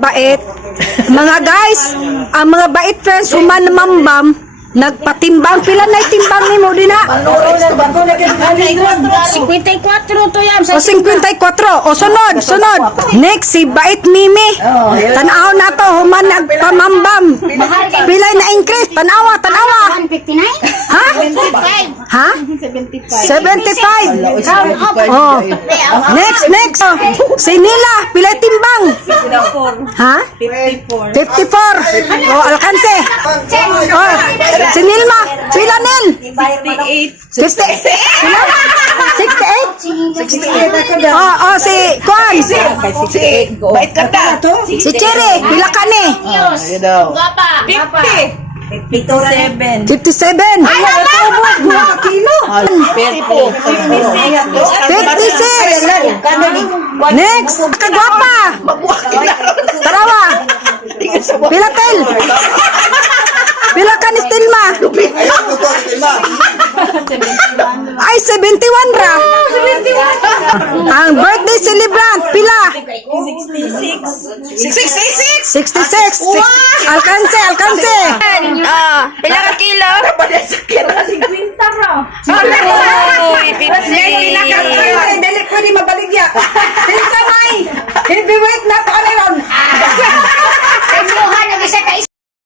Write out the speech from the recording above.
Bait. Mga guys, ang mga bait friends, human na mambam, nagpatimbang. Pila na itimbang ni mo din ha? 54 to yan. O 54. O sunod. Next, si Bait Mimi. Tanaw na to, human nagpamambam. Pila na increase. Tanawa. 159? Ha? Ha? 75. Oh. Next. Oh. Si Nila, pila timbang? Ha? 54. Oh, alkanse. Oh. Si Nilma, pila Nil? 68. 68? Oh, si Kwan. Bait ka ta. Si Cherry, pila ka ni? 57. 57. Ay, naman! 56. Next, kagwapa. Tarawa. Pila tel? Pila ka ni Stilma? Ay, 71 ra. Ang birthday celebrant, pila? 66. Alkanse. Pila ka kilo? Sakit na 50 ra. Uy, 50.